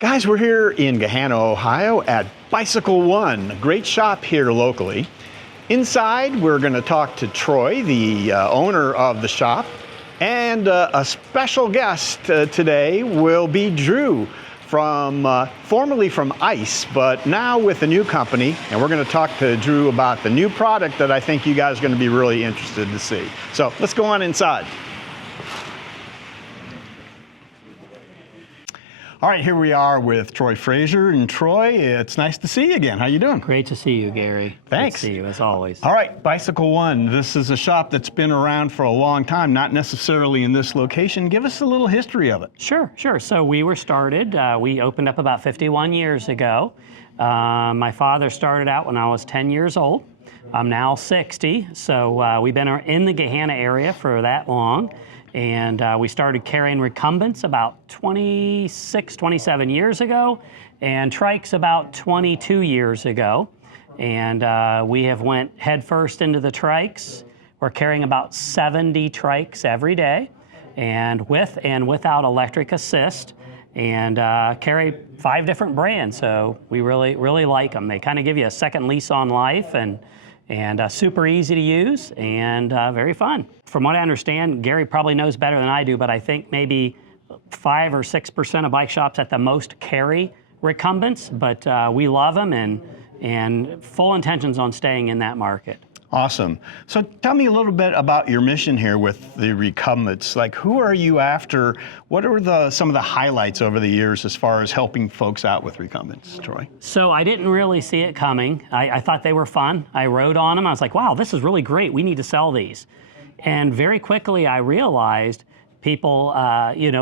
Guys, we're here in Gahanna, Ohio at Bicycle One, a great shop here locally. Inside, we're going to talk to Troy, the owner of the shop, and a special guest today will be Drew, formerly from ICE, but now with a new company, and we're going to talk to Drew about the new product that I think you guys are going to be really interested to see. So let's go on inside. All right, here we are with Troy Fraser. And Troy, it's nice to see you again. How you doing? Great to see you, Gary. Thanks. Good to see you, as always. All right, Bicycle One. This is a shop that's been around for a long time, not necessarily in this location. Give us a little history of it. Sure. So we were started, we opened up about 51 years ago. My father started out when I was 10 years old. I'm now 60, so we've been in the Gahanna area for that long. And we started carrying recumbents about 26, 27 years ago, and trikes about 22 years ago. And we have went headfirst into the trikes. We're carrying about 70 trikes every day, and with and without electric assist, and carry 5 different brands. So we really like them. They kind of give you a second lease on life, and super easy to use, and very fun. From what I understand, Gary probably knows better than I do, but I think maybe 5 or 6% of bike shops at the most carry recumbents, but we love them and full intentions on staying in that market. Awesome. So tell me a little bit about your mission here with the recumbents. Like, who are you after? What are some of the highlights over the years as far as helping folks out with recumbents, Troy? So I didn't really see it coming. I thought they were fun. I rode on them. I was like, wow, this is really great. We need to sell these. And very quickly I realized people,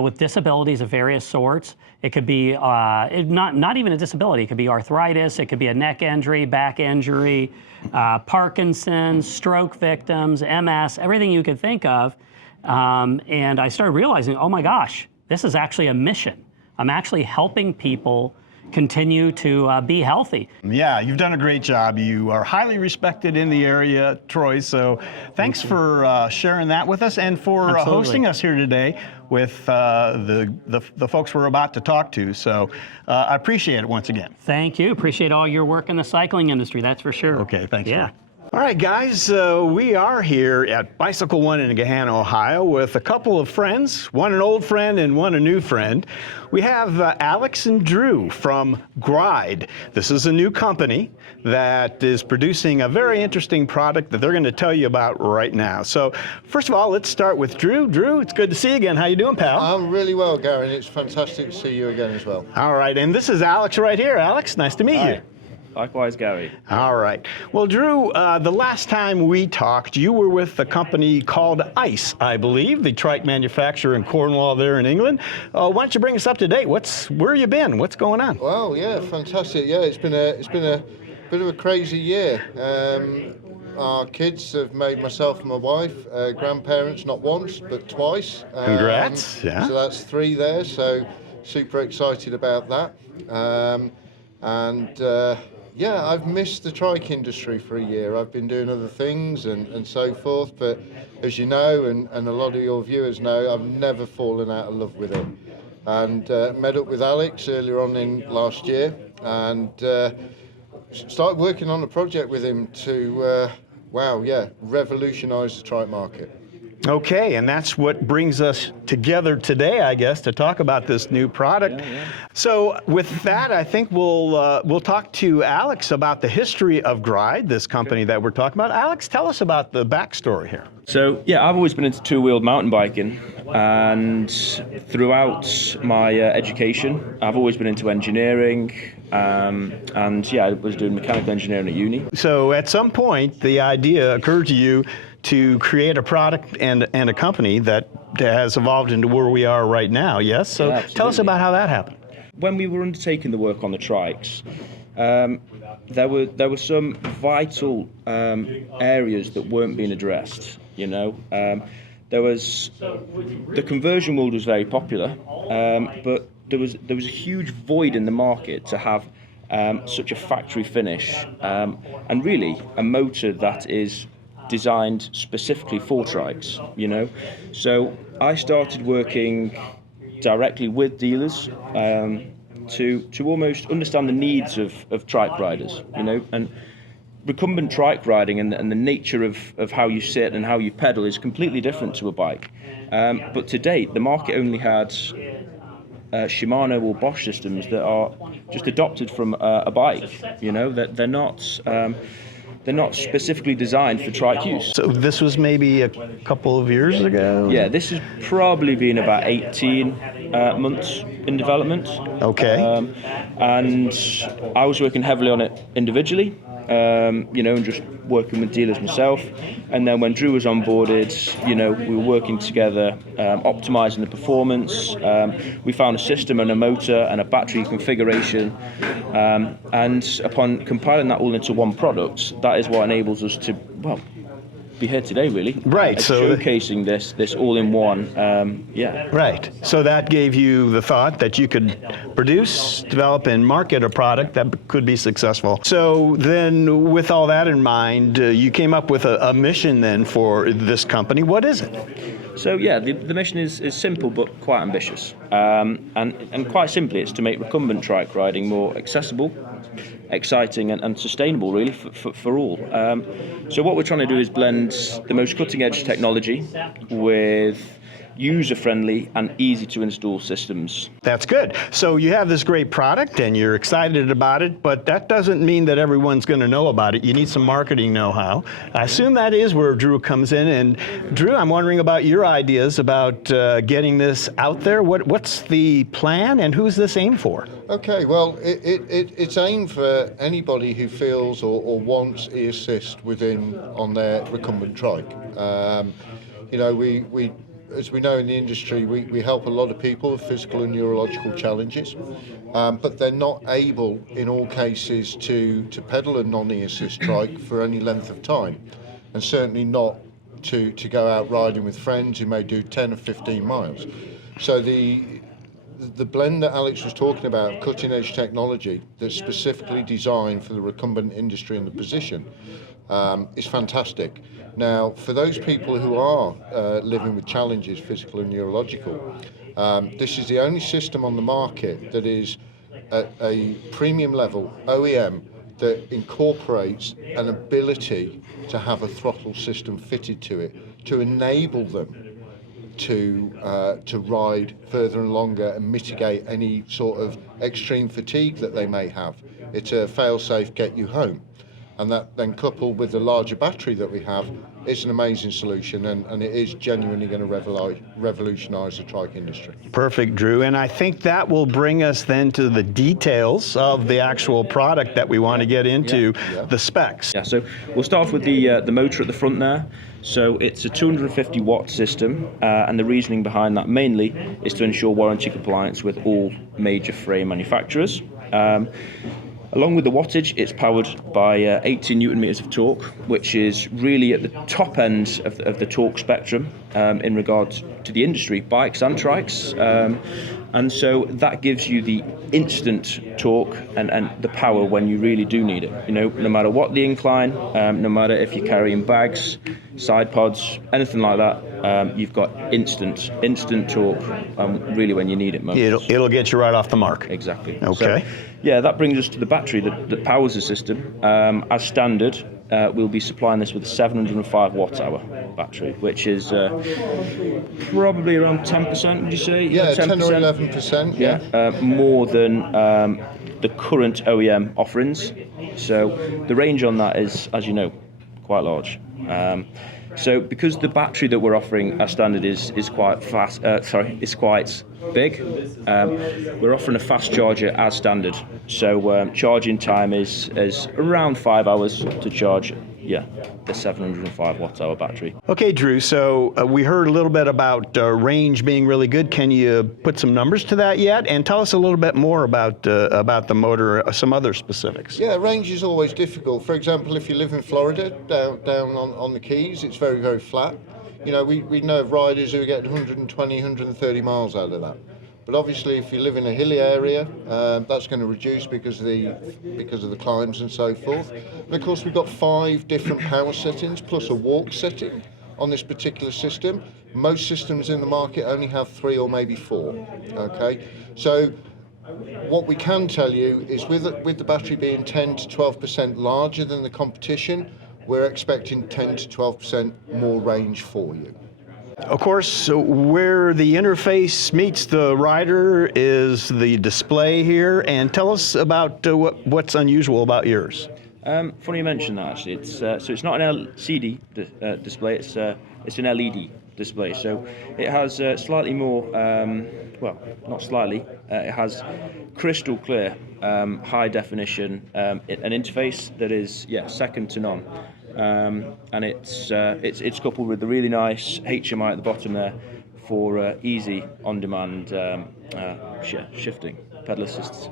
with disabilities of various sorts. It could be not even a disability. It could be arthritis. It could be a neck injury, back injury, Parkinson's, stroke victims, MS, everything you could think of. And I started realizing, oh my gosh, this is actually a mission. I'm actually helping people continue to be healthy. Yeah, you've done a great job. You are highly respected in the area, Troy, so thanks for sharing that with us and for hosting us here today with the folks we're about to talk to. So I appreciate it once again. Thank you. Appreciate all your work in the cycling industry, that's for sure. Okay, thanks. Yeah. All right, guys, we are here at Bicycle One in Gahanna, Ohio, with a couple of friends, one an old friend and one a new friend. We have Alex and Drew from Gride. This is a new company that is producing a very interesting product that they're going to tell you about right now. So, first of all, let's start with Drew. Drew, it's good to see you again. How you doing, pal? I'm really well, Gary. It's fantastic to see you again as well. All right, and this is Alex right here. Alex, nice to meet you. Likewise, Gary. All right. Well, Drew, the last time we talked, you were with a company called ICE, I believe, the trike manufacturer in Cornwall there in England. Why don't you bring us up to date? Where you been? What's going on? Well, yeah, fantastic. Yeah, it's been a bit of a crazy year. Our kids have made myself and my wife grandparents not once but twice. Congrats! Yeah. So that's 3 there. So super excited about that. Yeah, I've missed the trike industry for a year. I've been doing other things and so forth, but as you know, and a lot of your viewers know, I've never fallen out of love with it. And met up with Alex earlier on in last year and started working on a project with him to, revolutionise the trike market. Okay, and that's what brings us together today, I guess, to talk about this new product. Yeah. So with that, I think we'll talk to Alex about the history of Gride, this company that we're talking about. Alex, tell us about the backstory here. So, yeah, I've always been into two-wheeled mountain biking, and throughout my education, I've always been into engineering, and yeah, I was doing mechanical engineering at uni. So at some point, the idea occurred to you to create a product and a company that has evolved into where we are right now, yes? So yeah, tell us about how that happened. When we were undertaking the work on the trikes, there were some vital areas that weren't being addressed, you know. There was, the conversion mold was very popular, but there was a huge void in the market to have such a factory finish, and really a motor that is designed specifically for trikes, you know. So I started working directly with dealers to almost understand the needs of trike riders, you know, and recumbent trike riding and the nature of how you sit and how you pedal is completely different to a bike. But to date, the market only had Shimano or Bosch systems that are just adopted from a bike. You know, that they're not specifically designed for trike use. So this was maybe a couple of years ago? Yeah, this has probably been about 18 months in development. Okay. And I was working heavily on it individually. You know, and just working with dealers myself. And then when Drew was onboarded, you know, we were working together, optimizing the performance. We found a system and a motor and a battery configuration. And upon compiling that all into one product, that is what enables us to, well, be here today, really. Right. So showcasing this all-in-one. Yeah. Right. So that gave you the thought that you could produce, develop, and market a product that could be successful. So then, with all that in mind, you came up with a mission then for this company. What is it? So yeah, the mission is simple but quite ambitious. And quite simply, it's to make recumbent trike riding more accessible, exciting and sustainable, really, for all. So what we're trying to do is blend the most cutting-edge technology with user-friendly and easy-to-install systems. That's good. So you have this great product and you're excited about it, but that doesn't mean that everyone's going to know about it. You need some marketing know-how. I assume that is where Drew comes in. And Drew, I'm wondering about your ideas about getting this out there. What's the plan and who's this aimed for? Okay, well, it's aimed for anybody who feels or wants e-assist on their recumbent trike. You know, as we know in the industry, we help a lot of people with physical and neurological challenges, but they're not able, in all cases, to pedal a non-e-assist trike for any length of time, and certainly not to go out riding with friends who may do 10 or 15 miles. So the blend that Alex was talking about, cutting-edge technology that's specifically designed for the recumbent industry and the position, is fantastic. Now, for those people who are living with challenges, physical and neurological, this is the only system on the market that is at a premium level, OEM, that incorporates an ability to have a throttle system fitted to it to enable them to ride further and longer and mitigate any sort of extreme fatigue that they may have. It's a fail-safe get you home. And that then coupled with the larger battery that we have, it's an amazing solution, and it is genuinely going to revolutionise the trike industry. Perfect, Drew. And I think that will bring us then to the details of the actual product that we want to get into, the specs. Yeah, so we'll start off with the motor at the front there. So it's a 250 watt system, and the reasoning behind that mainly is to ensure warranty compliance with all major frame manufacturers. Along with the wattage, it's powered by 80 newton meters of torque, which is really at the top end of the torque spectrum in regards to the industry, bikes and trikes. And so that gives you the instant torque and the power when you really do need it. You know, no matter what the incline, no matter if you're carrying bags, side pods, anything like that, you've got instant torque really when you need it most. It'll get you right off the mark. Exactly. Okay. So, yeah, that brings us to the battery that powers the system. As standard, we'll be supplying this with a 705 watt hour battery, which is probably around 10%, would you say? Yeah, 10% 10 or 11%. Yeah, more than the current OEM offerings. So the range on that is, as you know, quite large. So because the battery that we're offering as standard is quite fast, is quite big, we're offering a fast charger as standard. So charging time is around 5 hours to charge, the 705 watt hour battery. Okay, Drew, so we heard a little bit about range being really good. Can you put some numbers to that yet? And tell us a little bit more about the motor, some other specifics. Yeah, range is always difficult. For example, if you live in Florida, down on the Keys, it's very, very flat. You know, we know of riders who get 120, 130 miles out of that. But obviously, if you live in a hilly area, that's going to reduce because of the climbs and so forth. And of course, we've got 5 different power settings plus a walk setting on this particular system. Most systems in the market only have 3 or maybe 4. Okay, so What we can tell you is with the battery being 10 to 12% larger than the competition, we're expecting 10 to 12% more range for you. Of course, so where the interface meets the rider is the display here, and tell us about what's unusual about yours. Funny you mention that, actually. So it's not an LCD display, it's an LED display. So it has slightly more, well, not slightly, it has crystal clear, high definition, an interface that is, second to none. And it's coupled with the really nice HMI at the bottom there for easy on-demand shifting, pedal assists.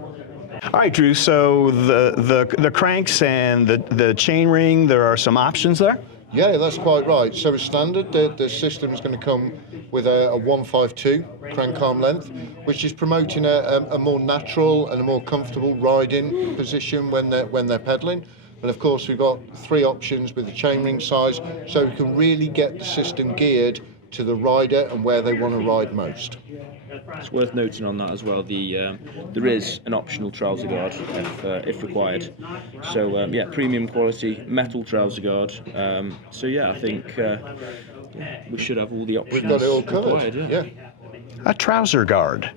All right, Drew, so the cranks and the chain ring, there are some options there? Yeah, that's quite right. So as standard, the system is going to come with a 152 crank arm length, which is promoting a more natural and a more comfortable riding position when they're pedaling. And of course, we've got 3 options with the chainring size, so we can really get the system geared to the rider and where they want to ride most. It's worth noting on that as well. There is an optional trouser guard if required. So premium quality metal trouser guard. I think we should have all the options. We've got it all covered. Required, yeah. A trouser guard.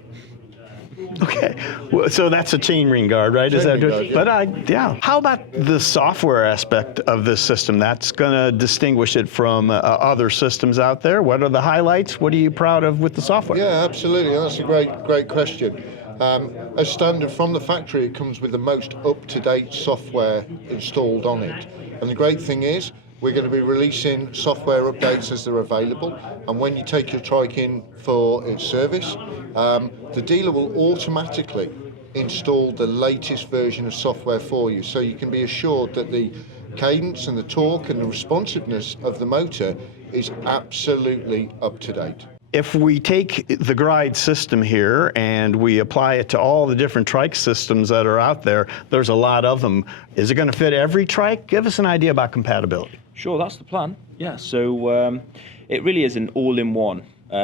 Okay, well, so that's a chainring guard, right? Is that Chainring guard, yeah. But how about the software aspect of this system? That's going to distinguish it from other systems out there. What are the highlights? What are you proud of with the software? Yeah, absolutely. That's a great question. As standard from the factory, it comes with the most up-to-date software installed on it. And the great thing is, we're going to be releasing software updates as they're available, and when you take your trike in for its service, the dealer will automatically install the latest version of software for you, so you can be assured that the cadence and the torque and the responsiveness of the motor is absolutely up to date. If we take the Gride system here and we apply it to all the different trike systems that are out there, there's a lot of them. Is it going to fit every trike? Give us an idea about compatibility. Sure, that's the plan. Yeah, so it really is an all-in-one,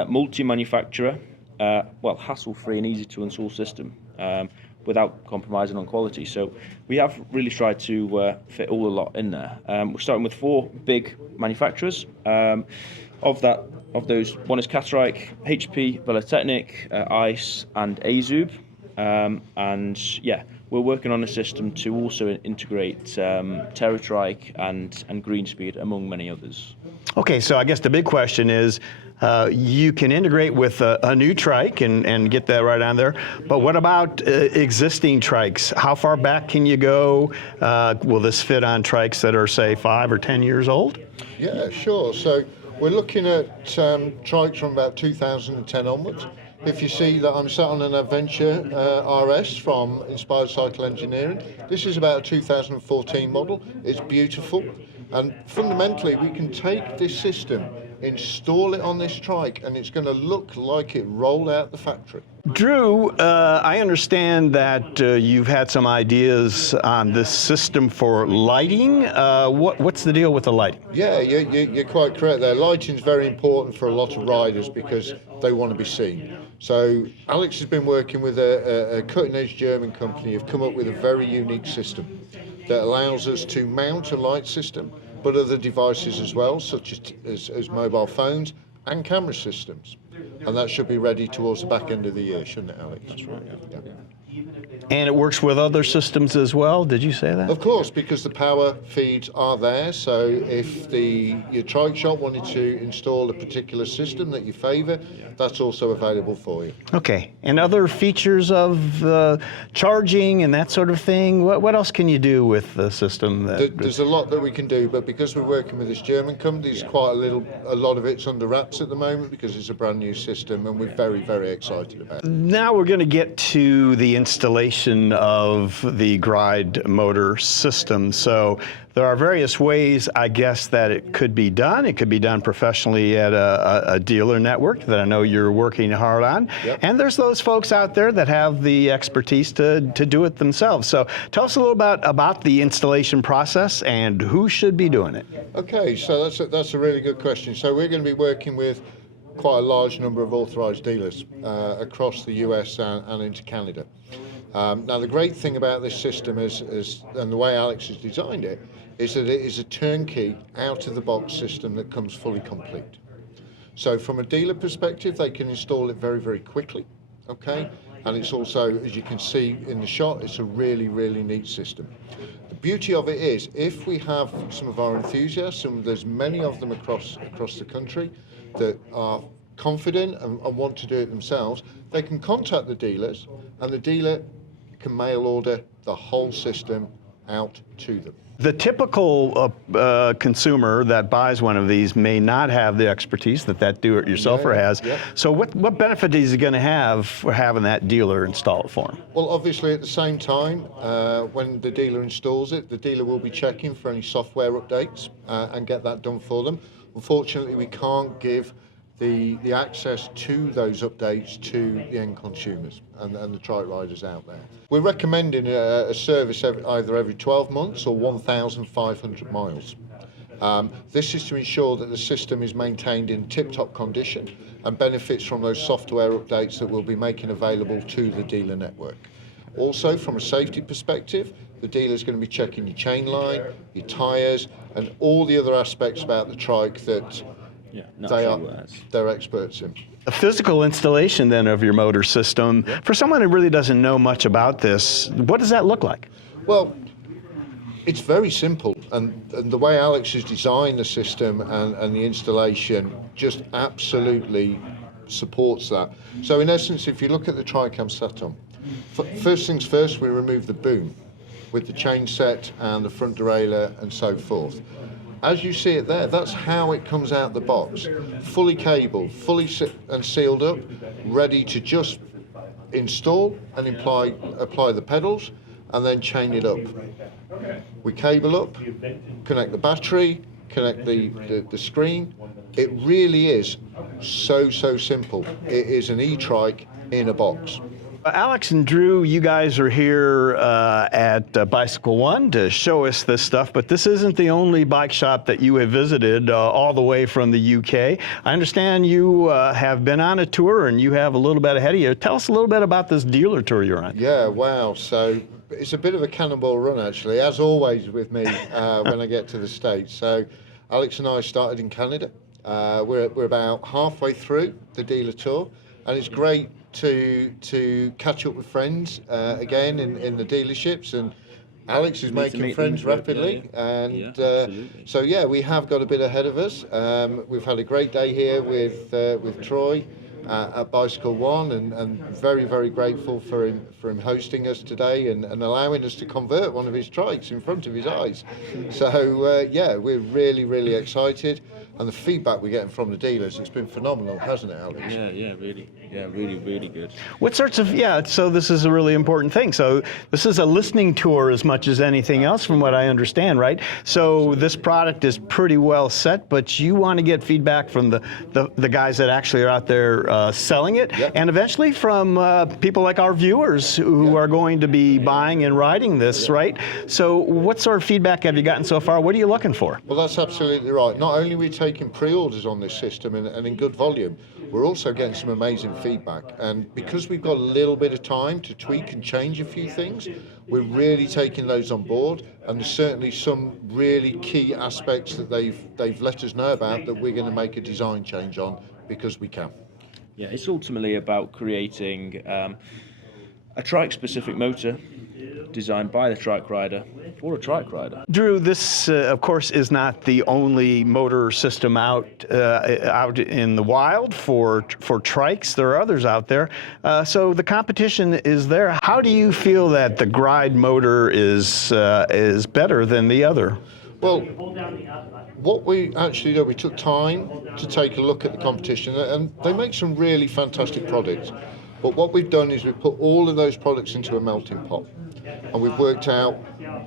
multi-manufacturer, hassle-free and easy to install system without compromising on quality. So we have really tried to fit all the lot in there. We're starting with 4 big manufacturers. Of those, one is Catrike, HP, Velotechnic, ICE, and Azub. We're working on a system to also integrate TerraTrike and Greenspeed, among many others. Okay, so I guess the big question is, you can integrate with a new trike and get that right on there, but what about existing trikes? How far back can you go? Will this fit on trikes that are, say, 5 or 10 years old? Yeah, sure. So we're looking at trikes from about 2010 onwards. If you see that I'm sat on an Adventure RS from Inspired Cycle Engineering, this is about a 2014 model. It's beautiful, and fundamentally we can take this system, install it on this trike, and it's going to look like it rolled out the factory. Drew, I understand that you've had some ideas on this system for lighting. What's the deal with the lighting? Yeah, you're quite correct there. Lighting's very important for a lot of riders because they want to be seen. So Alex has been working with a cutting-edge German company who've come up with a very unique system that allows us to mount a light system, but other devices as well, such as mobile phones and camera systems. And that should be ready towards the back end of the year, shouldn't it, Alex? That's right, yeah. And it works with other systems as well, did you say that? Of course, because the power feeds are there, so if your trike shop wanted to install a particular system that you favour, that's also available for you. Okay, and other features of charging and that sort of thing, what else can you do with the system? There's a lot that we can do, but because we're working with this German company, there's quite a lot of it's under wraps at the moment because it's a brand new system, and we're very, very excited about it. Now we're going to get to the installation of the Gride motor system. So there are various ways, I guess, that it could be done. It could be done professionally at a dealer network that I know you're working hard on. Yep. And there's those folks out there that have the expertise to do it themselves. So tell us a little about the installation process and who should be doing it. Okay, so that's a really good question. So we're going to be working with quite a large number of authorised dealers across the US and into Canada. Now, the great thing about this system and the way Alex has designed it, is that it is a turnkey, out-of-the-box system that comes fully complete. So from a dealer perspective, they can install it very, very quickly, okay? And it's also, as you can see in the shot, it's a really, really neat system. The beauty of it is, if we have some of our enthusiasts, and there's many of them across the country that are confident and want to do it themselves, they can contact the dealers, and the dealer can mail order the whole system out to them. The typical consumer that buys one of these may not have the expertise that do-it-yourselfer has. Yeah. So what benefit is he going to have for having that dealer install it for him? Well, obviously at the same time, when the dealer installs it, the dealer will be checking for any software updates and get that done for them. Unfortunately, we can't give the access to those updates to the end consumers and the trike riders out there. We're recommending a service either every 12 months or 1,500 miles. This is to ensure that the system is maintained in tip-top condition and benefits from those software updates that we'll be making available to the dealer network. Also, from a safety perspective, the dealer is going to be checking your chain line, your tyres, and all the other aspects about the trike that they're experts in. A physical installation then of your motor system, for someone who really doesn't know much about this, what does that look like? Well, it's very simple, and the way Alex has designed the system and the installation just absolutely supports that. So in essence, if you look at the Tricam set-on, first things first, we remove the boom with the chain set and the front derailleur and so forth. As you see it there, that's how it comes out the box. Fully cabled, fully and sealed up, ready to just install and apply the pedals and then chain it up. We cable up, connect the battery, connect the screen. It really is so simple. It is an e-trike in a box. Alex and Drew, you guys are here at Bicycle One to show us this stuff, but this isn't the only bike shop that you have visited all the way from the UK. I understand you have been on a tour and you have a little bit ahead of you. Tell us a little bit about this dealer tour you're on. Yeah, wow. So it's a bit of a cannonball run, actually, as always with me when I get to the States. So Alex and I started in Canada. We're about halfway through the dealer tour, and it's great to catch up with friends again in the dealerships, and Alex is making friends rapidly, and so yeah, we have got a bit ahead of us. We've had a great day here with Troy at Bicycle One, and very grateful for him hosting us today and allowing us to convert one of his trikes in front of his eyes. So yeah, we're really excited, and the feedback we're getting from the dealers, it's been phenomenal, hasn't it, Alex? Really good. What sorts of, so this is a really important thing. So this is a listening tour as much as anything else from what I understand, right? So this product is pretty well set, but you want to get feedback from the guys that actually are out there selling it, and eventually from people like our viewers who are going to be buying and riding this, right? So what sort of feedback have you gotten so far? What are you looking for? Well, that's absolutely right. Not only are we taking pre-orders on this system and in good volume, we're also getting some amazing feedback. And because we've got a little bit of time to tweak and change a few things, we're really taking those on board. And there's certainly some really key aspects that they've let us know about that we're going to make a design change on because we can. Yeah, it's ultimately about creating a trike-specific motor designed by the trike rider for a trike rider. Drew, this of course is not the only motor system out in the wild for trikes. There are others out there. So the competition is there. How do you feel that the Gride motor is better than the other? Well, what we actually did, we took time to take a look at the competition, and they make some really fantastic products. But what we've done is we've put all of those products into a melting pot, and we've worked out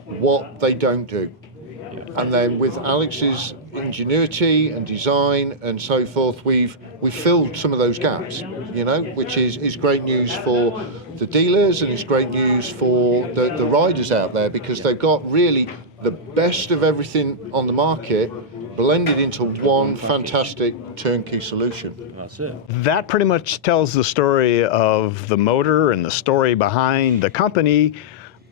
what they don't do. And then with Alex's ingenuity and design and so forth, we've filled some of those gaps, which is great news for the dealers, and it's great news for the riders out there, because they've got really the best of everything on the market blended into one fantastic turnkey solution. That's it. That pretty much tells the story of the motor and the story behind the company.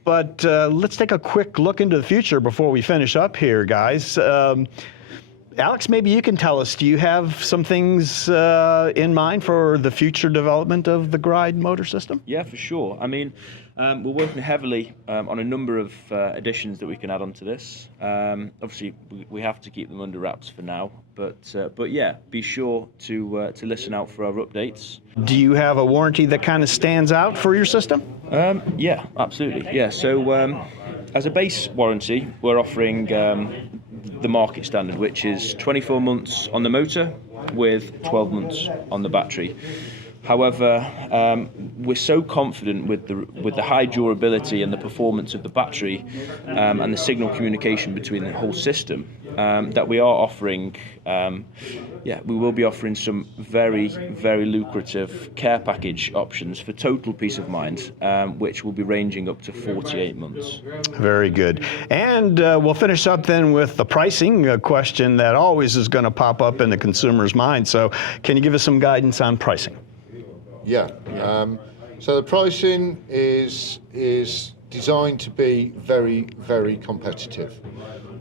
But let's take a quick look into the future before we finish up here, guys. Alex, maybe you can tell us, do you have some things in mind for the future development of the Gride motor system? Yeah, for sure. I mean, we're working heavily on a number of additions that we can add onto this. Obviously, we have to keep them under wraps for now, but yeah, be sure to listen out for our updates. Do you have a warranty that kind of stands out for your system? Yeah, absolutely. Yeah, so as a base warranty, we're offering the market standard, which is 24 months on the motor with 12 months on the battery. However, we're so confident with the high durability and the performance of the battery and the signal communication between the whole system that we are offering, we will be offering some very, very lucrative care package options for total peace of mind, which will be ranging up to 48 months. Very good. And we'll finish up then with the pricing question that always is going to pop up in the consumer's mind. So can you give us some guidance on pricing? Yeah. So the pricing is designed to be very, very competitive.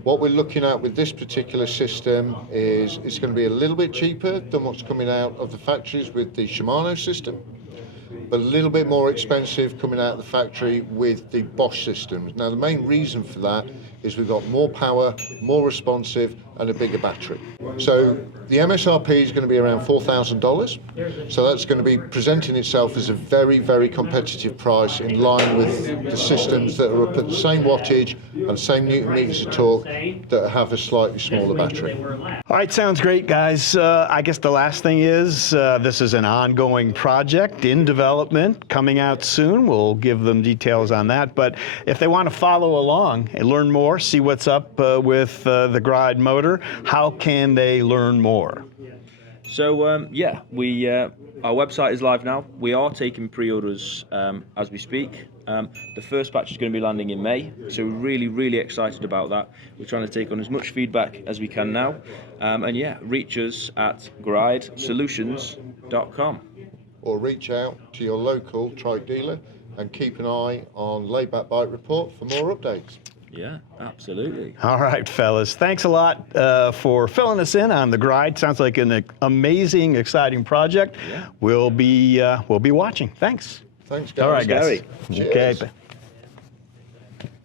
What we're looking at with this particular system is it's going to be a little bit cheaper than what's coming out of the factories with the Shimano system, but a little bit more expensive coming out of the factory with the Bosch systems. Now, the main reason for that is we've got more power, more responsive, and a bigger battery. So the MSRP is going to be around $4,000. So that's going to be presenting itself as a very, very competitive price in line with the systems that are up at the same wattage and same newton meters of torque that have a slightly smaller battery. All right, sounds great, guys. I guess the last thing is this is an ongoing project in development, coming out soon. We'll give them details on that. But if they want to follow along and learn more, see what's up with the Gride motor, how can they learn more? So our website is live now. We are taking pre-orders as we speak. The first batch is going to be landing in May, so we're really, really excited about that. We're trying to take on as much feedback as we can now. Reach us at gridesolutions.com. Or reach out to your local trike dealer and keep an eye on Laidback Bike Report for more updates. Yeah, absolutely. All right, fellas. Thanks a lot for filling us in on the Gride. Sounds like an amazing, exciting project. Yeah. We'll be watching. Thanks. Thanks, guys. All right, guys. Cheers. Okay.